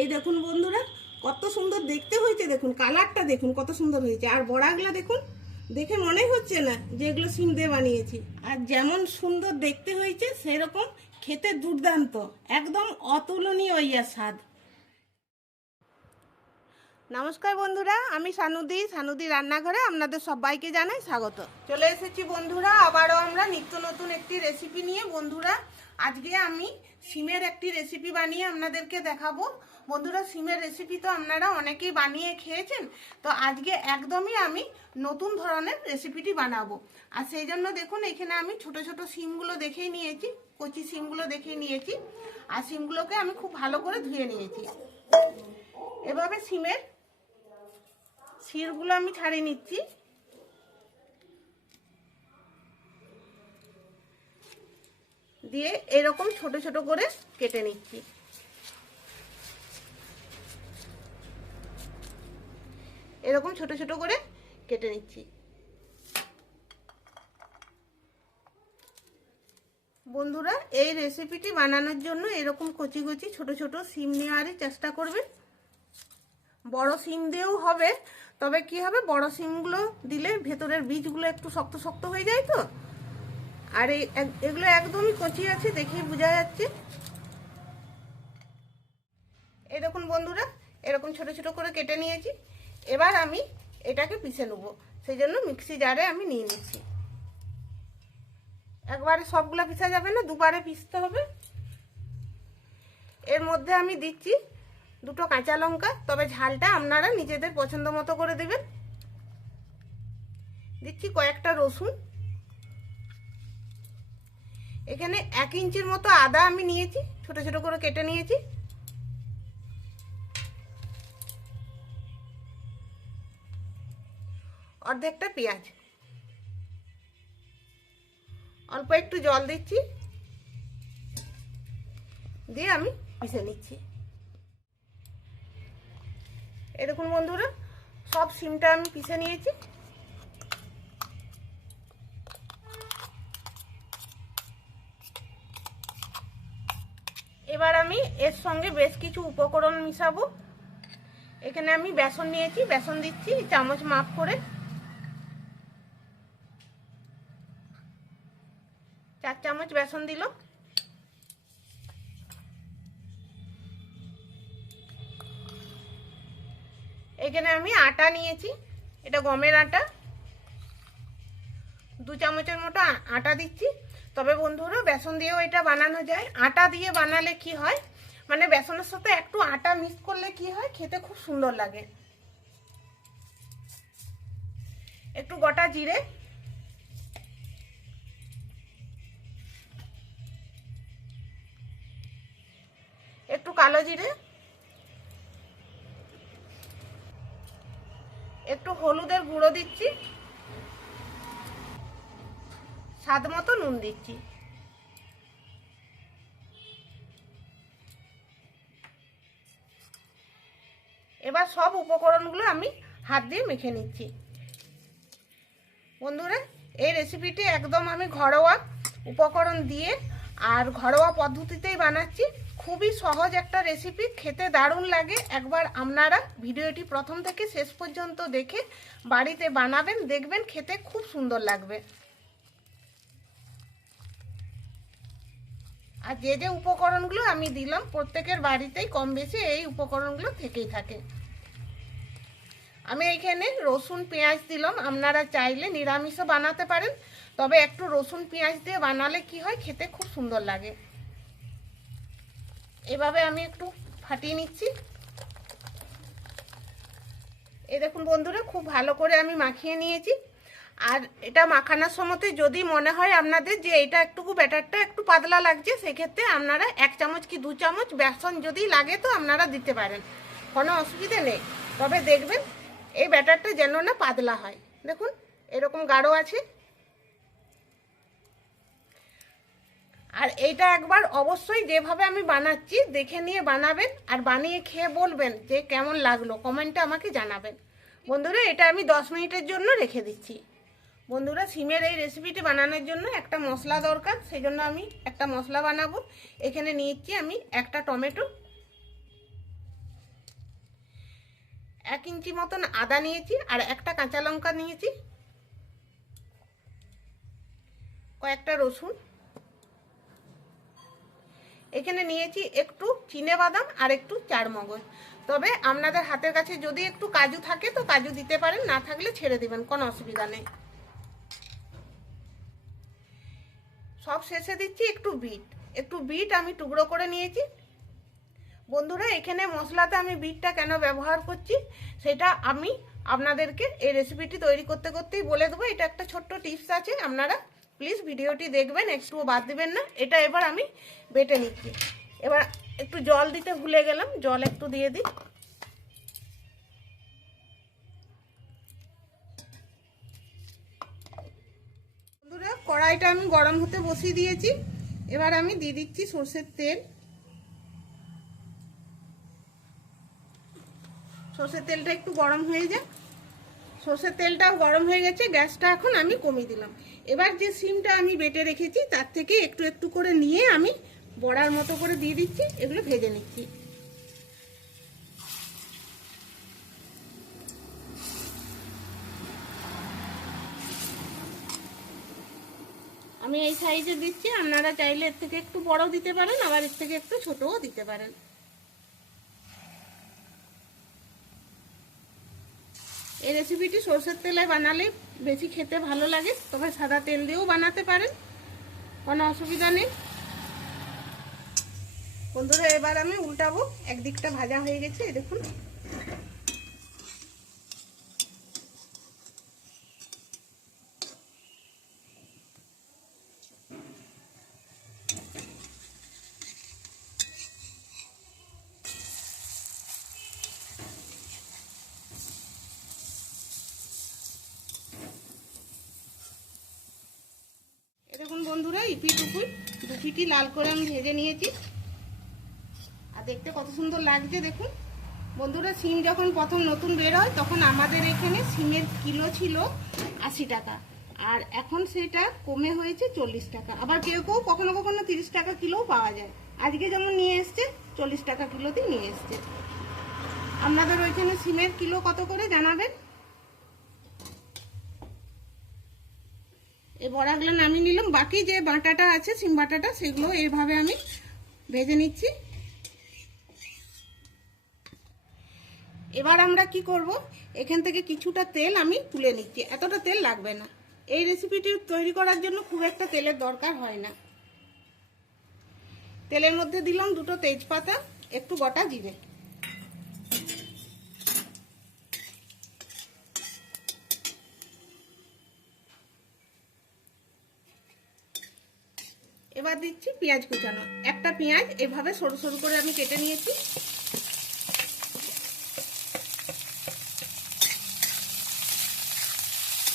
এই দেখুন বন্ধুরা, কত সুন্দর দেখতে হয়েছে, দেখুন, কালারটা দেখুন, কত সুন্দর হয়েছে। আর বড়াগুলো দেখুন, দেখে মনে হচ্ছে না যে এগুলো সিম দিয়ে বানিয়েছি। আর যেমন সুন্দর দেখতে হয়েছে, সেরকম খেতে দুর্দান্ত, একদম অতুলনীয় ইয়া স্বাদ। নমস্কার বন্ধুরা, আমি সানুদি। সানুদি রান্নাঘরে আপনাদের সবাইকে জানাই স্বাগত। চলে এসেছি বন্ধুরা, আবারও আমরা নিত্য নতুন একটি রেসিপি নিয়ে। বন্ধুরা, আজকে আমি সিমের একটি রেসিপি বানিয়ে আপনাদেরকে দেখাবো। বন্ধুরা, সিমের রেসিপি তো আপনারা অনেকেই বানিয়ে খেয়েছেন, তো আজকে একদমই আমি নতুন ধরনের রেসিপিটি বানাবো। আর সেই জন্য দেখুন, এখানে আমি ছোট ছোট সিমগুলো দেখেই নিয়েছি, কচি সিমগুলো দেখেই নিয়েছি। আর সিমগুলোকে আমি খুব ভালো করে ধুয়ে নিয়েছি। এভাবে সিমের শিরগুলো আমি ছাড়িয়ে নিচ্ছি। দিয়ে এরকম ছোট ছোট করে কেটে নিচ্ছি। এরকম ছোট ছোট করে কেটে নিচ্ছি। বন্ধুরা, এই রেসিপিটি বানানোর জন্য এরকম কচি কচি ছোট ছোট সিম নেওয়ারই চেষ্টা করবেন বড় সিম দিয়েও হবে তবে কি হবে, বড় সিমগুলো দিলে ভেতরের বীজগুলো একটু শক্ত শক্ত হয়ে যায় তো? আর এগুলো একদমই কচি আছে দেখেই বোঝা যাচ্ছে। এই দেখুন বন্ধুরা, এরকম ছোট ছোট করে কেটে নিয়েছি। এবার আমি এটাকে পিষে নেব, সেই জন্য মিক্সি জারে আমি নিয়ে নিচ্ছি। একবারে সবগুলো পিসা যাবে না, দুবারে পিসতে হবে। এর মধ্যে আমি দিচ্ছি দুটো কাঁচা লঙ্কা, তবে ঝালটা আপনারা নিজেদের পছন্দ মতো করে দেবেন। দিচ্ছি কয়েকটা রসুন। এখানে এক ইঞ্চির মতো আদা আমি নিয়েছি, ছোট ছোট করে কেটে নিয়েছি। অর্ধেকটা পেঁয়াজ। অল্প একটু জল দিচ্ছি। দিয়ে আমি পিষে নিচ্ছি। এই দেখুন বন্ধুরা, সব সিমটা আমি পিষে নিয়েছি। এবার আমি এর সঙ্গে বেশ কিছু উপকরণ মিশাবো। এখানে আমি বেসন নিয়েছি, বেসন দিচ্ছি, চামচ মাপ করে। চার চামচ বেসন দিল। এখানে আমি আটা নিয়েছি। এটা গমের আটা। দু চামচের মতো আটা দিচ্ছি। তবে বন্ধুরা, বেসন দিয়েও এটা বানানো যায়। আটা দিয়ে বানালে কি হয়? মানে বেসনের সাথে একটু আটা মিক্স করলে কি হয়? খেতে খুব সুন্দর লাগে। একটু গোটা জিরে। একটু কালো জিরে একটু হলুদের গুঁড়ো দিচ্ছি। স্বাদ মতো নুন দিচ্ছি। এবার সব উপকরণগুলো আমি হাত দিয়ে মেখে নিচ্ছি। বন্ধুরা, এই রেসিপিটি একদম আমি ঘরোয়া উপকরণ দিয়ে আর ঘরোয়া পদ্ধতিতেই বানাচ্ছি। খুবই সহজ একটা রেসিপি খেতে দারুণ লাগে। একবার আপনারা ভিডিওটি প্রথম থেকে শেষ পর্যন্ত দেখে বাড়িতে বানাবেন, দেখবেন খেতে খুব সুন্দর লাগবে। আর যে যে উপকরণগুলো আমি দিলাম, প্রত্যেকের বাড়িতেই কম বেশি এই উপকরণগুলো থেকেই থাকে। আমি এইখানে রসুন, পেঁয়াজ দিলাম। আপনারা চাইলে নিরামিষও বানাতে পারেন, তবে একটু রসুন, পেঁয়াজ দিয়ে বানালে কি হয়, খেতে খুব সুন্দর লাগে। এভাবে আমি একটু ফাটিয়ে নিচ্ছি। এ দেখুন বন্ধুরা, খুব ভালো করে আমি মাখিয়ে নিয়েছি। আর এটা মাখানোর সময়তে যদি মনে হয় আপনাদের যে এটা একটুকু ব্যাটারটা একটু পাতলা লাগছে, সেক্ষেত্রে আপনারা এক চামচ কি দু চামচ বেসন যদি লাগে তো আপনারা দিতে পারেন। কোনো অসুবিধে নেই। তবে দেখবেন এই ব্যাটারটা যেন না পাতলা হয়। দেখুন, এরকম গাঢ় আছে। আর এইটা একবার অবশ্যই যেভাবে আমি বানাচ্ছি, দেখে নিয়ে বানাবেন আর বানিয়ে খেয়ে বলবেন যে কেমন লাগল কমেন্টে আমাকে জানাবেন। বন্ধুরা, এটা আমি দশ মিনিটের জন্য রেখে দিচ্ছি। বন্ধুরা, সিমের এই রেসিপিটি বানানোর জন্য একটা মশলা দরকার সেই জন্য আমি একটা মশলা বানাবো। এখানে নিয়েছি আমি একটা টমেটো। এক ইঞ্চি মতন আদা নিয়েছি আর একটা কাঁচা লঙ্কা নিয়েছি। কয়েকটা রসুন। এখানে নিয়েছি একটু চিনে বাদাম আর একটু চারমগজ। তবে আপনাদের হাতের কাছে যদি একটু কাজু থাকে তো কাজু দিতে পারেন, না থাকলে ছেড়ে দিবেন, কোনো অসুবিধা নেই। সব শেষে দিচ্ছি একটু বিট। একটু বিট আমি টুকরো করে নিয়েছি। বন্ধুরা, এখানে মশলাতে আমি বিটটা কেন ব্যবহার করছি, সেটা আমি আপনাদেরকে এই রেসিপিটি তৈরি করতে করতেই বলে দেবো। এটা একটা ছোট্ট টিপস আছে, আপনারা প্লিজ ভিডিওটি দেখবেন একটুও বাদ দিবেন না। এটা এবার আমি বেটে নিচ্ছি। এবার একটু জল দিতে ভুলে গেলাম, জল একটু দিয়ে দিই। কড়াইটা আমি গরম হতে বসিয়ে দিয়েছি। এবার আমি দিয়ে দিচ্ছি সর্ষের তেল। সর্ষের তেলটা একটু গরম হয়ে যায় সর্ষের তেলটাও গরম হয়ে গেছে, গ্যাসটা এখন আমি কমিয়ে দিলাম। এবার যে সিমটা আমি বেটে রেখেছি, তার থেকে একটু একটু করে নিয়ে আমি বড়ার মতো করে দিয়ে দিচ্ছি, এগুলো ভেজে নিচ্ছি। আমি এই সাইজে দিচ্ছি, আপনারা চাইলে এর থেকে একটু বড় দিতে পারেন, আবার এর থেকে একটু ছোটও দিতে পারেন। এই রেসিপিটি সরষের তেলে বানালে বেশি খেতে ভালো লাগে, তবে সাদা তেল দিয়েও বানাতে পারেন। কোনো অসুবিধা নেই। বন্ধুরা, এবার আমি উল্টাবো। একদিকটা ভাজা হয়ে গেছে দেখুন দেখুন বন্ধুরা ইপি টুকুই দু পিটি লাল করে আমি ভেজে নিয়েছি। আর দেখতে কত সুন্দর লাগছে, দেখুন। বন্ধুরা, সিম যখন প্রথম নতুন বের হয়, তখন আমাদের এখানে সিমের কিলো ছিল আশি টাকা। আর এখন সেটা কমে হয়েছে চল্লিশ টাকা। আবার কেউ কেউ কখনো কখনো তিরিশ টাকা কিলোও পাওয়া যায়। আজকে যেমন নিয়ে এসছে, চল্লিশ টাকা কিলোতেই নিয়ে এসছে। আপনাদের ওইখানে সিমের কিলো কত করে জানাবেন? এই বড়াগুলো নামিয়ে নিলাম। বাকি যে বাটাটা আছে সিম বাটাটা, সেগুলো এইভাবে আমি ভেজে নিচ্ছি। এবার আমরা কি করব? এখান থেকে কিছুটা তেল আমি তুলে নিচ্ছি। এতটা তেল লাগবে না। এই রেসিপিটি তৈরি করার জন্য খুব একটা তেলের দরকার হয় না। তেলের মধ্যে দিলাম দুটো তেজপাতা, একটু গোটা জিরে। এবার দিচ্ছি পেঁয়াজ কুচানো। একটা পেঁয়াজ এভাবে সরু সরু করে আমি কেটে নিয়েছি।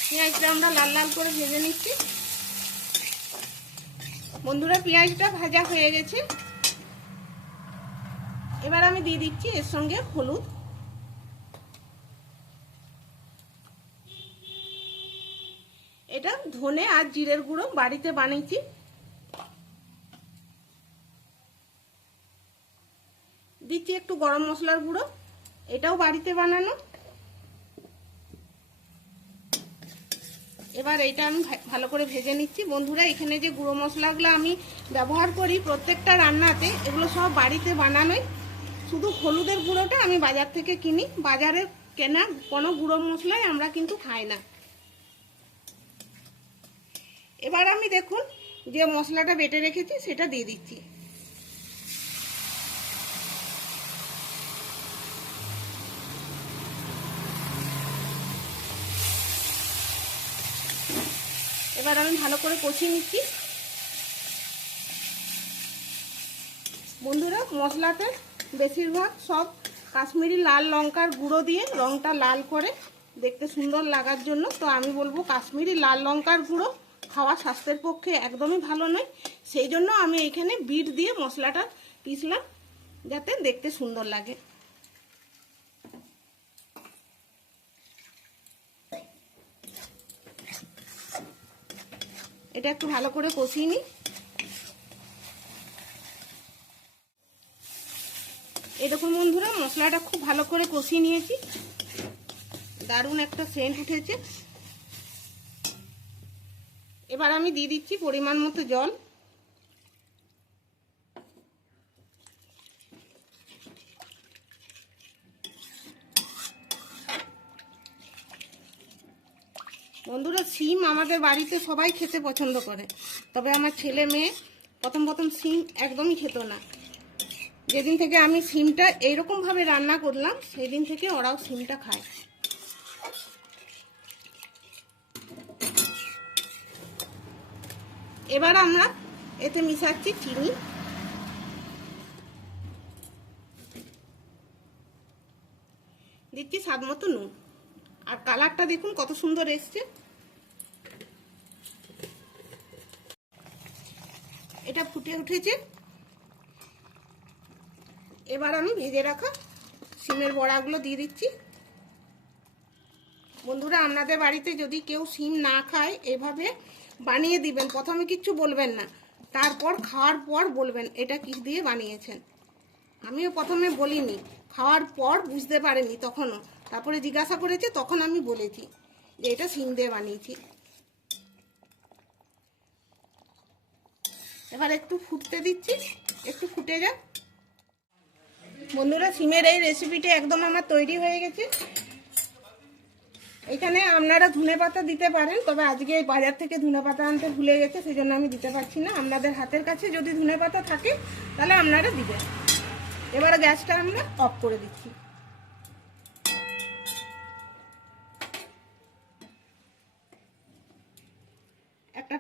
পেঁয়াজটা আমরা লাল লাল করে ভেজে নিচ্ছি। বন্ধুরা, পেঁয়াজটা ভাজা হয়ে গেছে। এবার আমি দিয়ে দিচ্ছি এর সঙ্গে হলুদ। এটা ধনে আর জিরের গুঁড়ো বাড়িতে বানিয়েছি দিচ্ছি একটু গরম মশলার গুঁড়ো, এটাও বাড়িতে বানানো। এবার এটা আমি ভালো করে ভেজে নিচ্ছি। বন্ধুরা, এখানে যে গুঁড়ো মশলাগুলো আমি ব্যবহার করি প্রত্যেকটা রান্নাতে, এগুলো সব বাড়িতে বানানোই। শুধু হলুদের গুঁড়োটা আমি বাজার থেকে কিনি। বাজারে কেনা কোনো গুঁড়ো মশলাই আমরা কিন্তু খাই না। এবার আমি দেখুন যে মশলাটা বেটে রেখেছি, সেটা দিয়ে দিচ্ছি। এবার আমি ভালো করে কষিয়ে নিচ্ছি। বন্ধুরা, মশলাতে বেশিরভাগ সব কাশ্মীরি লাল লঙ্কার গুঁড়ো দিয়ে রংটা লাল করে দেখতে সুন্দর লাগার জন্য। তো আমি বলব, কাশ্মীরি লাল লঙ্কার গুঁড়ো খাওয়া স্বাস্থ্যের পক্ষে একদমই ভালো নয়। সেই জন্য আমি এখানে বিট দিয়ে মশলাটা পিসলাম, যাতে দেখতে সুন্দর লাগে। এটা একটু ভালো করে কষিয়ে নিই এরকম বন্ধুরা, মশলাটা খুব ভালো করে কষিয়ে নিয়েছি। দারুণ একটা সেন্ট উঠেছে। এবার আমি দিয়ে দিচ্ছি পরিমাণ মতো জল। বন্ধুরা সিম আমাদের বাড়িতে সবাই খেতে পছন্দ করে। তবে আমার ছেলে মেয়ে প্রথম প্রথম সিম একদমই খেত না। যেদিন থেকে আমি সিমটা এইরকমভাবে রান্না করলাম সেই দিন থেকে ওরাও সিমটা খায়। এবার আমরা এতে মিশাচ্ছি চিনি। দিচ্ছি স্বাদ মতো নুন। আর কালারটা দেখুন কত সুন্দর এসছে। এটা ফুটে উঠেছে। এবার আমি ভেজে রাখা সিমের বড়াগুলো দিয়ে দিচ্ছি। বন্ধুরা, আপনাদের বাড়িতে যদি কেউ সিম না খায়, এভাবে বানিয়ে দিবেন। প্রথমে কিচ্ছু বলবেন না, তারপর খাওয়ার পর বলবেন, এটা কি দিয়ে বানিয়েছেন? আমিও প্রথমে বলিনি, খাওয়ার পর বুঝতে পারিনি তখনও। তারপরে জিজ্ঞাসা করেছে, তখন আমি বলেছি যে এটা সিম দিয়ে বানিয়েছি। এবার একটু ফুটতে দিচ্ছি, একটু ফুটে যাক। বন্ধুরা, সিমের এই রেসিপিটি একদম আমার তৈরি হয়ে গেছে। এখানে আপনারা ধনে পাতা দিতে পারেন, তবে আজকে বাজার থেকে ধনে পাতা আনতে ভুলে গেছে সেই জন্য আমি দিতে পারছি না। আপনাদের হাতের কাছে যদি ধনে পাতা থাকে, তাহলে আপনারা দিবেন। এবার গ্যাসটা আমরা অফ করে দিচ্ছি।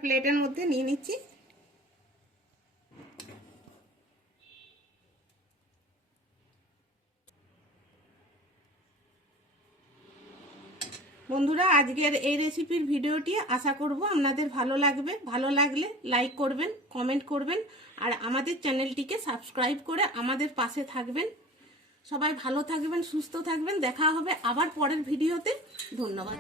প্লেটের মধ্যে নিয়ে নিচ্ছি। বন্ধুরা, আজকের এই রেসিপির ভিডিওটি আশা করব আপনাদের ভালো লাগবে। ভালো লাগলে লাইক করবেন কমেন্ট করবেন, আর আমাদের চ্যানেলটিকে সাবস্ক্রাইব করে আমাদের পাশে থাকবেন। সবাই ভালো থাকবেন, সুস্থ থাকবেন। দেখা হবে আবার পরের ভিডিওতে। ধন্যবাদ।